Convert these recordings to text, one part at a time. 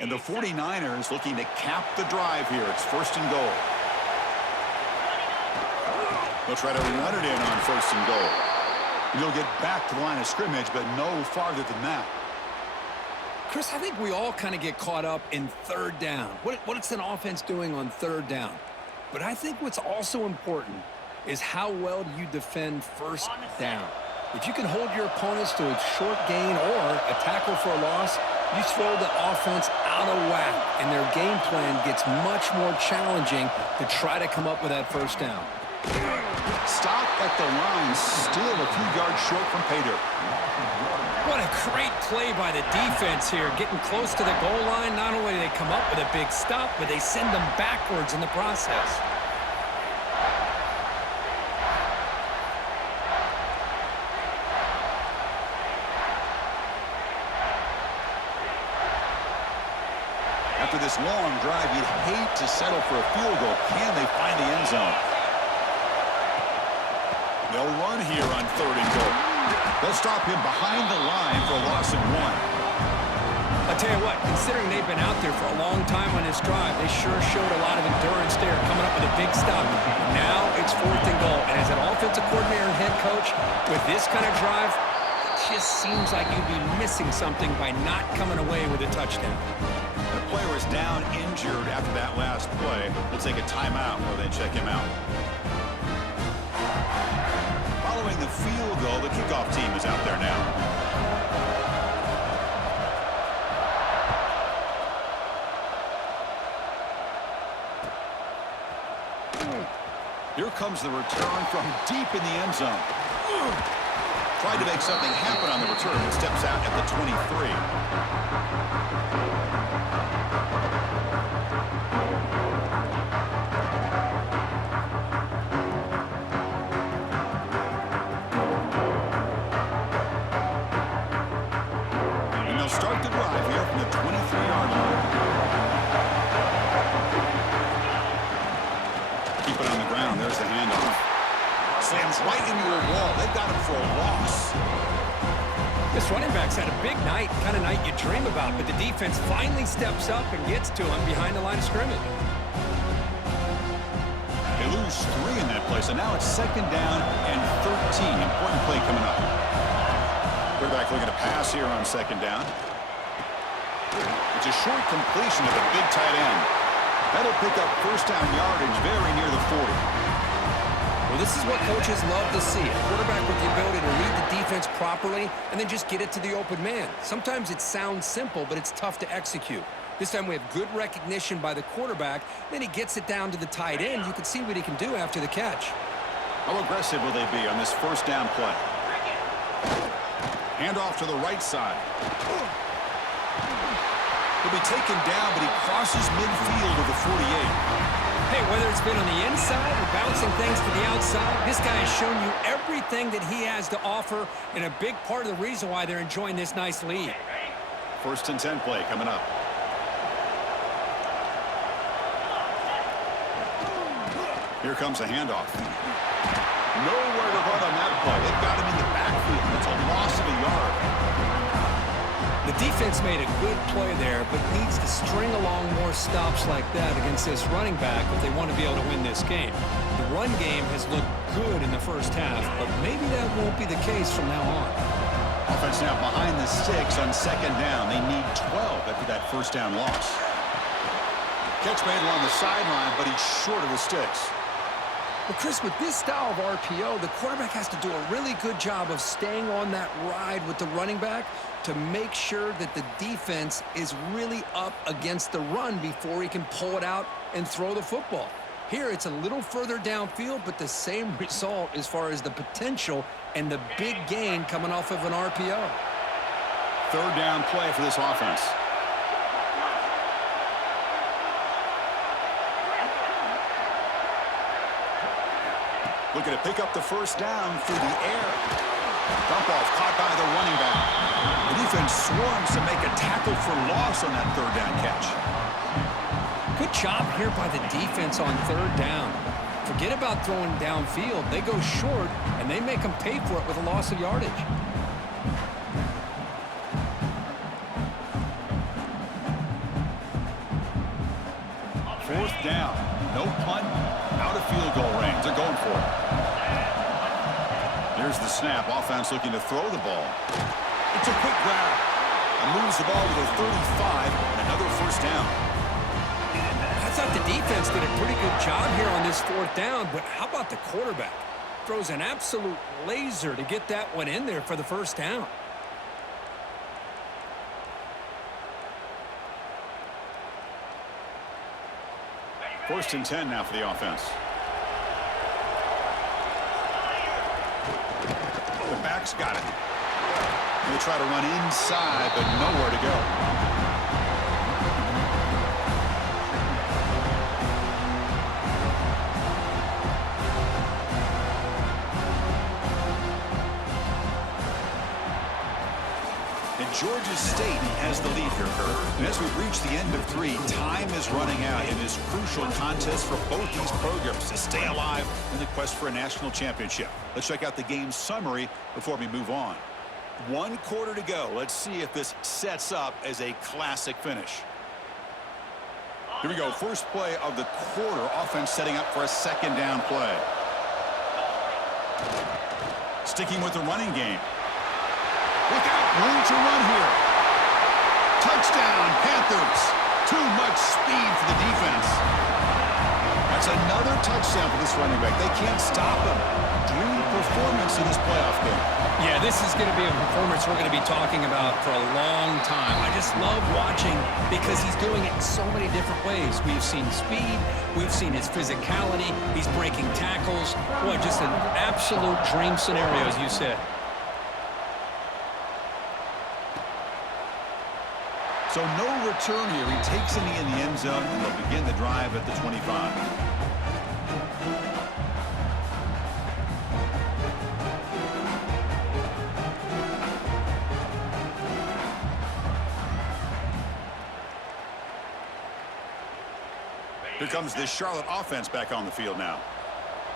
And the 49ers looking to cap the drive here. It's first and goal. They'll try to run it in on first and goal. He'll get back to the line of scrimmage, but no farther than that. Chris, I think we all kind of get caught up in third down. What's an offense doing on third down? But I think what's also important is how well do you defend first down. If you can hold your opponents to a short gain or a tackle for a loss, you throw the offense out of whack, and their game plan gets much more challenging to try to come up with that first down. Stop at the line, still a few yards short from pay dirt. What a great play by the defense here. Getting close to the goal line, not only do they come up with a big stop, but they send them backwards in the process. After this long drive, you'd hate to settle for a field goal. Can they find the end zone? They'll run here on third and goal. They'll stop him behind the line for a loss of 1. I'll tell you what, considering they've been out there for a long time on this drive, they sure showed a lot of endurance there, coming up with a big stop. Now it's fourth and goal. And as an offensive coordinator and head coach, with this kind of drive, it just seems like you'd be missing something by not coming away with a touchdown. The player is down injured after that last play. We'll take a timeout while they check him out. Following the field goal, the kickoff team is out there now. Here comes the return from deep in the end zone. Tried to make something happen on the return, but steps out at the 23. Start the drive here from the 23-yard line. Keep it on the ground. There's the handoff. Slams right into a wall. They've got him for a loss. This running back's had a big night, kind of night you dream about, but the defense finally steps up and gets to him behind the line of scrimmage. They lose 3 in that play, so now it's second down and 13. Important play coming up. Quarterback looking to pass here on second down. It's a short completion of a big tight end. That'll pick up first down yardage very near the 40. Well, this is what coaches love to see. A quarterback with the ability to read the defense properly and then just get it to the open man. Sometimes it sounds simple, but it's tough to execute. This time we have good recognition by the quarterback. Then he gets it down to the tight end. You can see what he can do after the catch. How aggressive will they be on this first down play? Handoff to the right side. He'll be taken down, but he crosses midfield of the 48. Hey, whether it's been on the inside or bouncing things to the outside, this guy has shown you everything that he has to offer, and a big part of the reason why they're enjoying this nice lead. First and 10 play coming up. Here comes a handoff. Nowhere to run on that play. They've got him in the backfield. That's a loss of a yard. The defense made a good play there, but needs to string along more stops like that against this running back if they want to be able to win this game. The run game has looked good in the first half, but maybe that won't be the case from now on. Offense now behind the 6 on second down. They need 12 after that first down loss. Catch made along the sideline, but he's short of the sticks. Well, Chris, with this style of RPO, the quarterback has to do a really good job of staying on that ride with the running back to make sure that the defense is really up against the run before he can pull it out and throw the football. Here, it's a little further downfield, but the same result as far as the potential and the big gain coming off of an RPO. Third down play for this offense. Looking to pick up the first down through the air. Dump off caught by the running back. The defense swarms to make a tackle for loss on that third down catch. Good job here by the defense on third down. Forget about throwing downfield. They go short, and they make them pay for it with a loss of yardage. down. No punt, out of field goal range. They're going for it. Here's the snap. Offense looking to throw the ball. It's a quick grab. And moves the ball to the 35 and another first down. I thought the defense did a pretty good job here on this fourth down, but how about the quarterback? Throws an absolute laser to get that one in there for the first down. First and 10 now for the offense. The back's got it. They try to run inside, but nowhere to go. Georgia State has the lead here, Kurt. And as we reach the end of 3, time is running out in this crucial contest for both these programs to stay alive in the quest for a national championship. Let's check out the game summary before we move on. 1 quarter to go. Let's see if this sets up as a classic finish. Here we go. First play of the quarter. Offense setting up for a second down play. Sticking with the running game. Look out, room to run here. Touchdown, Panthers. Too much speed for the defense. That's another touchdown for this running back. They can't stop him. Dream performance in this playoff game. Yeah, this is going to be a performance we're going to be talking about for a long time. I just love watching because he's doing it in so many different ways. We've seen speed. We've seen his physicality. He's breaking tackles. Boy, just an absolute dream scenario, as you said. So no return here. He takes it in the end zone, and they'll begin the drive at the 25. Here comes the Charlotte offense back on the field now.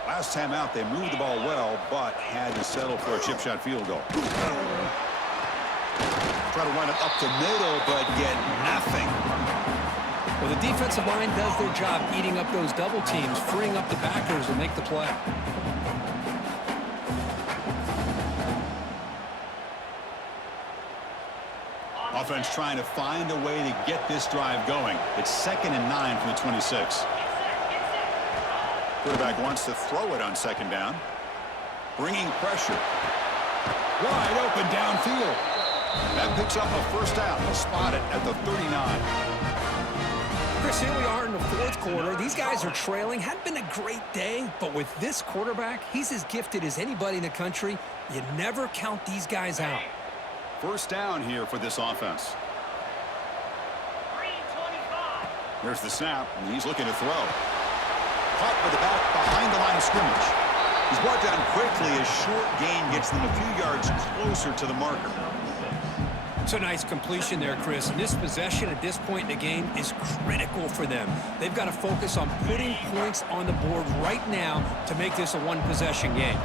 Last time out, they moved the ball well, but had to settle for a chip shot field goal. Try to run it up the middle, but get nothing. Well, the defensive line does their job eating up those double teams, freeing up the backers to make the play. Offense trying to find a way to get this drive going. It's 2nd and 9 from the 26. Quarterback wants to throw it on 2nd down. Bringing pressure. Wide open downfield. That picks up a first down. They'll spot it at the 39. Chris, here we are in the 4th quarter. These guys are trailing. Hadn't been a great day, but with this quarterback, he's as gifted as anybody in the country. You never count these guys out. First down here for this offense. There's the snap, and he's looking to throw. Caught with the back behind the line of scrimmage. He's brought down quickly as short gain gets them a few yards closer to the marker. It's a nice completion there, Chris. And this possession at this point in the game is critical for them. They've got to focus on putting points on the board right now to make this a one-possession game.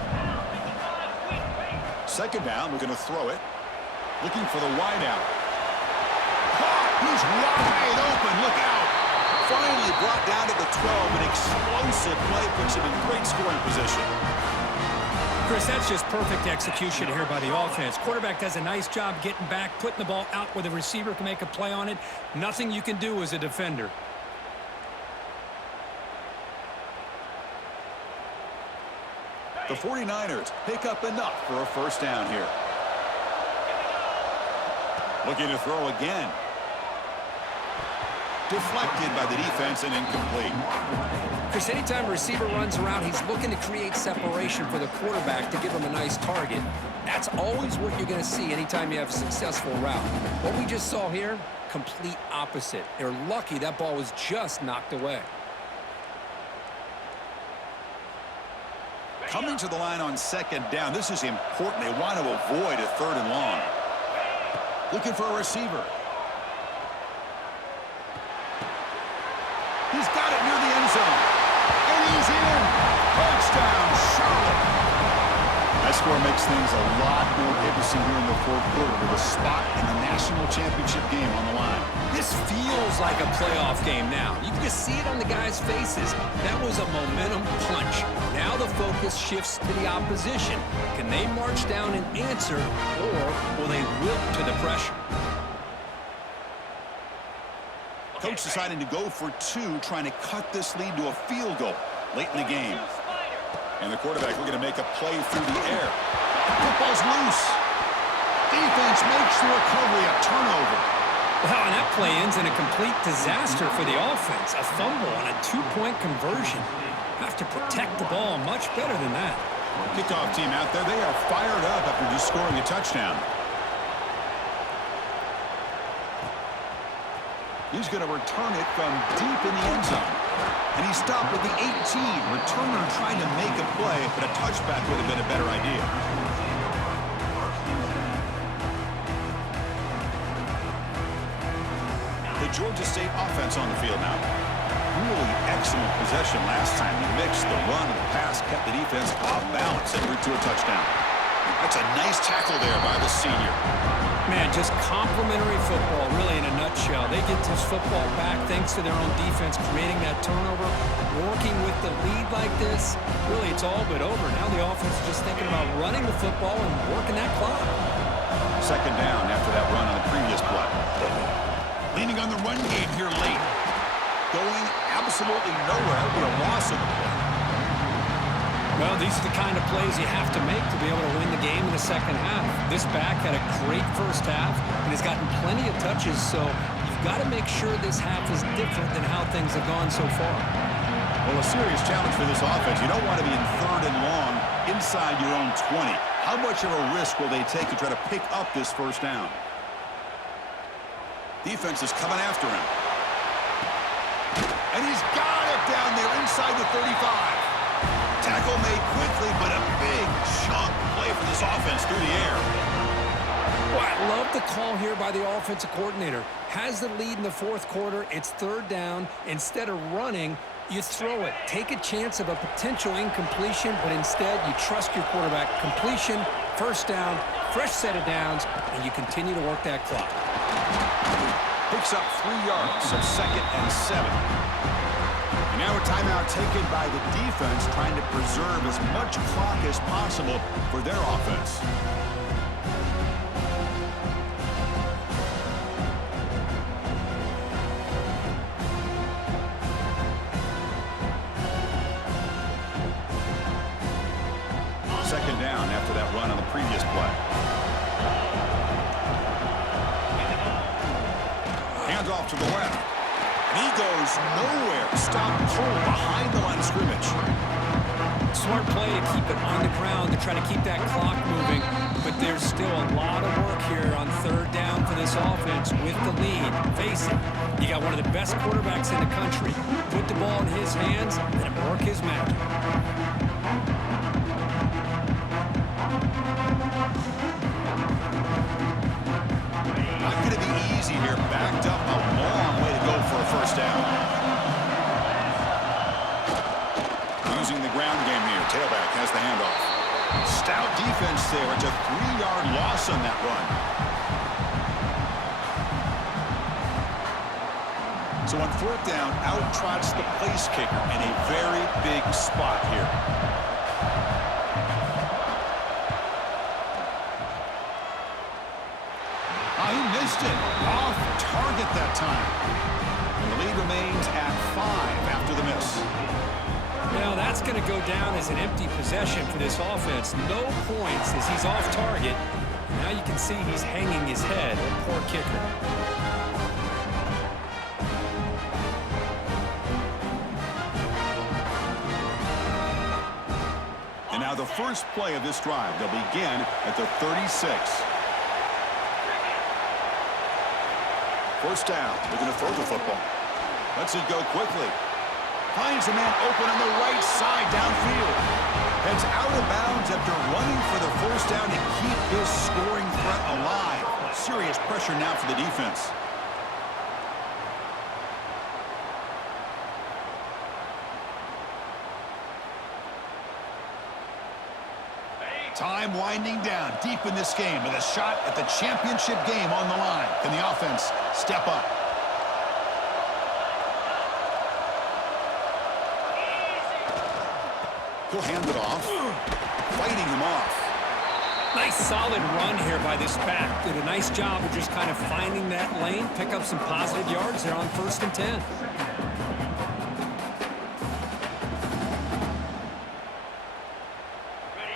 2nd down, we're going to throw it. Looking for the wide out. Caught! He's wide open. Look out! Finally brought down to the 12. An explosive play puts him in great scoring position. Chris, that's just perfect execution here by the offense. Quarterback does a nice job getting back, putting the ball out where the receiver can make a play on it. Nothing you can do as a defender. The 49ers pick up enough for a first down here. Looking to throw again. Deflected by the defense and incomplete. Chris, anytime a receiver runs around, he's looking to create separation for the quarterback to give him a nice target. That's always what you're going to see anytime you have a successful route. What we just saw here, complete opposite. They're lucky that ball was just knocked away. Coming to the line on 2nd down. This is important. They want to avoid a 3rd and long. Looking for a receiver. He's got it near the end zone. And he's in. Touchdown, Charlotte. That score makes things a lot more interesting here in the fourth quarter with a spot in the national championship game on the line. This feels like a playoff game now. You can just see it on the guys' faces. That was a momentum punch. Now the focus shifts to the opposition. Can they march down and answer, or will they wilt to the pressure? Coach deciding to go for two, trying to cut this lead to a field goal late in the game. And the quarterback looking to make a play through the air. Football's loose. Defense makes the recovery, a turnover. Wow, and that play ends in a complete disaster for the offense. A fumble on a two-point conversion. Have to protect the ball much better than that. Kickoff team out there, they are fired up after just scoring a touchdown. He's going to return it from deep in the end zone. And he stopped with the 18. Returner trying to make a play, but a touchback would have been a better idea. The Georgia State offense on the field now. Really excellent possession last time. He mixed the run and the pass, kept the defense off balance and route to a touchdown. That's a nice tackle there by the senior. Man, just complimentary football, really, in a nutshell. They get this football back thanks to their own defense, creating that turnover, working with the lead like this. Really, it's all but over. Now the offense is just thinking about running the football and working that clock. Second down after that run on the previous play. Leaning on the run game here late. Going absolutely nowhere. That would be a loss of the play. Well, these are the kind of plays you have to make to be able to win the game in the second half. This back had a great first half and has gotten plenty of touches, so you've got to make sure this half is different than how things have gone so far. Well, a serious challenge for this offense. You don't want to be in third and long inside your own 20. How much of a risk will they take to try to pick up this first down? Defense is coming after him. And he's got it down there inside the 35. Tackle made quickly, but a big chunk play for this offense through the air. Well, I love the call here by the offensive coordinator. Has the lead in the fourth quarter. It's third down. Instead of running, you throw it. Take a chance of a potential incompletion, but instead you trust your quarterback. Completion, first down, fresh set of downs, and you continue to work that clock. Picks up 3 yards, so 2nd and 7. And now a timeout taken by the defense, trying to preserve as much clock as possible for their offense. Second down after that run on the previous play. Hands off to the left. And he goes nowhere. Stop cold behind the line of scrimmage. Smart play to keep it on the ground to try to keep that clock moving. But there's still a lot of work here on third down for this offense with the lead. Face it, you got one of the best quarterbacks in the country. Put the ball in his hands, let him work his magic. Not going to be easy here. Backed up a long way to go for a first down. Using the ground game here. Tailback has the handoff. Stout defense there. It's a 3-yard loss on that run. So on fourth down, out trots the place kicker in a very big spot here. He missed it. Off target that time. And the lead remains at 5 after the miss. Now that's going to go down as an empty possession for this offense. No points as he's off target. Now you can see he's hanging his head. Poor kicker. And now the first play of this drive. They'll begin at the 36. First down, looking to throw the football. Lets it go quickly. Finds a man open on the right side downfield. Heads out of bounds after running for the first down to keep this scoring threat alive. Serious pressure now for the defense. Time winding down deep in this game with a shot at the championship game on the line. Can the offense step up? He'll hand it off. Fighting him off. Nice solid run here by this back. Did a nice job of just kind of finding that lane, pick up some positive yards there on 1st and 10.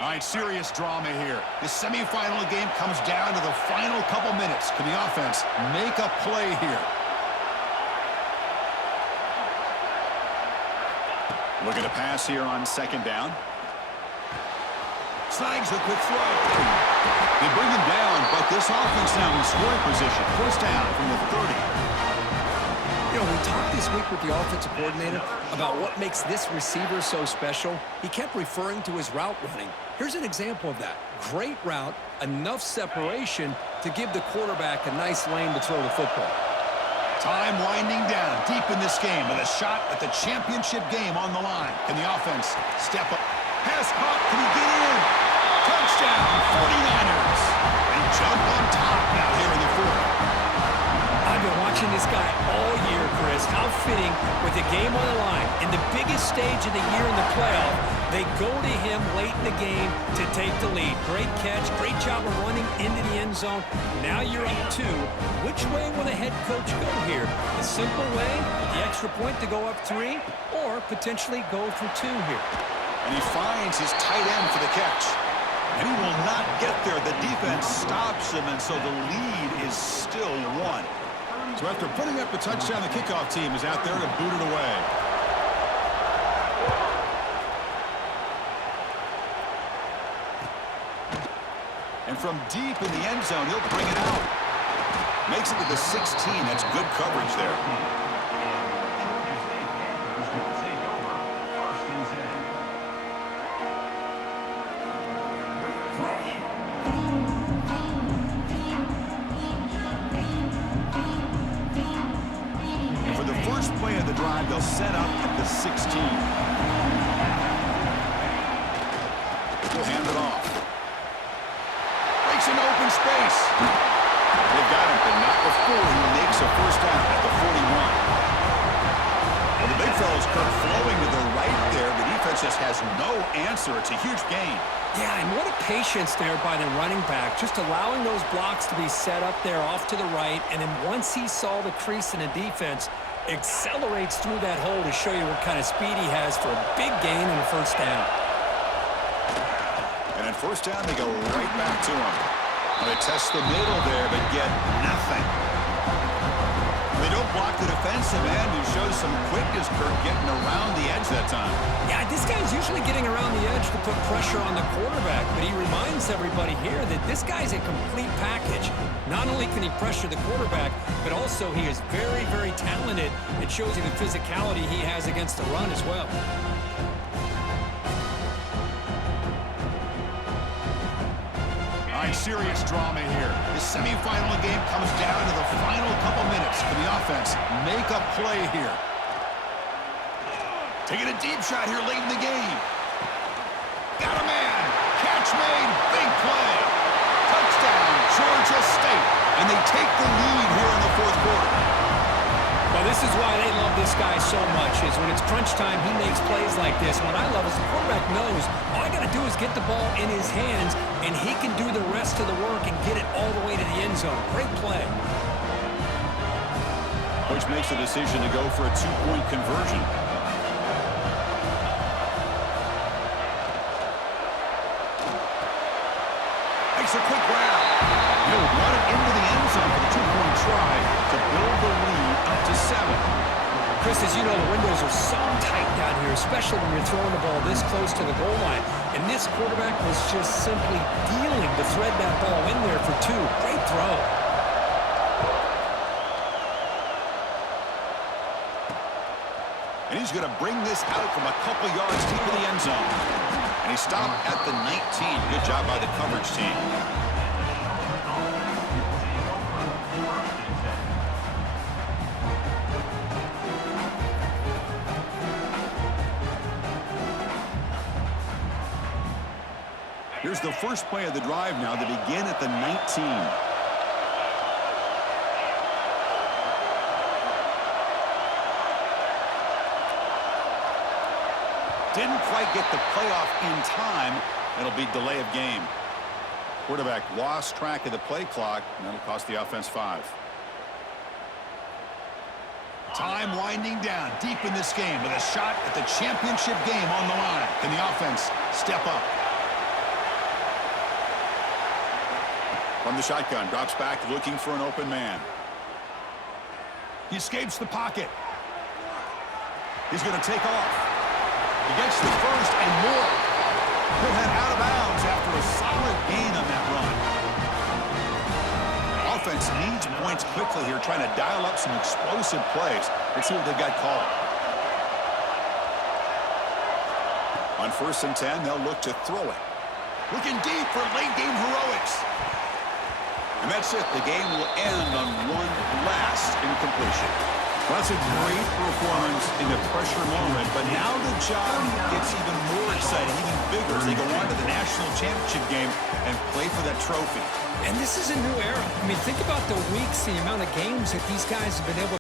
All right, serious drama here. The semifinal game comes down to the final couple minutes. Can the offense make a play here? Looking to pass here on 2nd down. Snags a quick throw. They bring him down, but this offense now in scoring position. 1st down from the 30. You know, we talked this week with the offensive coordinator about what makes this receiver so special. He kept referring to his route running. Here's an example of that. Great route, enough separation to give the quarterback a nice lane to throw the football. Time winding down deep in this game with a shot at the championship game on the line. Can the offense step up? Pass caught. Can he get in? Touchdown, 49ers. They jump on top now here in the 4th. I've been watching this guy all year, Chris. How fitting with the game on the line. In the biggest stage of the year in the playoff, they go to him late in the game to take the lead. Great catch, great job of running into the end zone. Now you're up 2. Which way will the head coach go here? The simple way, the extra point to go up 3, or potentially go for 2 here? And he finds his tight end for the catch. And he will not get there. The defense stops him, and so the lead is still 1. So after putting up the touchdown, the kickoff team is out there to boot it away. And from deep in the end zone, he'll bring it out. Makes it to the 16. That's good coverage there. And for the first play of the drive, they'll set up at the 16. He'll hand it off. An open space. They've got him, but not before he makes a 1st down at the 41. Well, the big fella's Kirk flowing to the right there. The defense just has no answer. It's a huge gain. Yeah, and what a patience there by the running back, just allowing those blocks to be set up there off to the right, and then once he saw the crease in the defense, accelerates through that hole to show you what kind of speed he has for a big gain and a 1st down. And at 1st down, they go right back to him. They test the middle there, but get nothing. They don't block the defensive end, who shows some quickness, Kirk, getting around the edge that time. Yeah, this guy's usually getting around the edge to put pressure on the quarterback, but he reminds everybody here that this guy's a complete package. Not only can he pressure the quarterback, but also he is very, very talented. It shows you the physicality he has against the run as well. Serious drama here. The semifinal game comes down to the final couple minutes. Can the offense make a play here? Taking a deep shot here late in the game. Got a man. Catch made. Big play. Touchdown, Georgia State. And they take the lead here in the 4th quarter. Well, this is why they love this guy so much, is when it's crunch time, he makes plays like this. What I love is the quarterback knows all I got to do is get the ball in his hands, and he can do the rest of the work and get it all the way to the end zone. Great play. Coach makes a decision to go for a 2-point conversion. Makes a quick grab. He'll run it into the end zone for the 2-point try to build the lead up to 7. Chris, as you know, the windows are so tight down here, especially when you're throwing the ball this close to the goal line. And this quarterback was just simply dealing to thread that ball in there for 2. Great throw. And he's going to bring this out from a couple yards deep in the end zone. And he stopped at the 19. Good job by the coverage team. Here's Here's the first play of the drive now. They begin at the 19. Didn't quite get the playoff in time. It'll be delay of game. Quarterback lost track of the play clock, and that'll cost the offense 5. Time winding down deep in this game with a shot at the championship game on the line. Can the offense step up? From the shotgun, drops back looking for an open man. He escapes the pocket. He's going to take off. He gets the first and more. He'll head out of bounds after a solid gain on that run. Offense needs points quickly here, trying to dial up some explosive plays. Let's see what they've got called. On 1st and 10, they'll look to throw it. Looking deep for late-game heroics. And that's it. The game will end on one last incompletion. Well, that's a great performance in a pressure moment, but now the job gets even more exciting, even bigger as they go on to the national championship game and play for that trophy. And this is a new era. I mean, think about the weeks, the amount of games that these guys have been able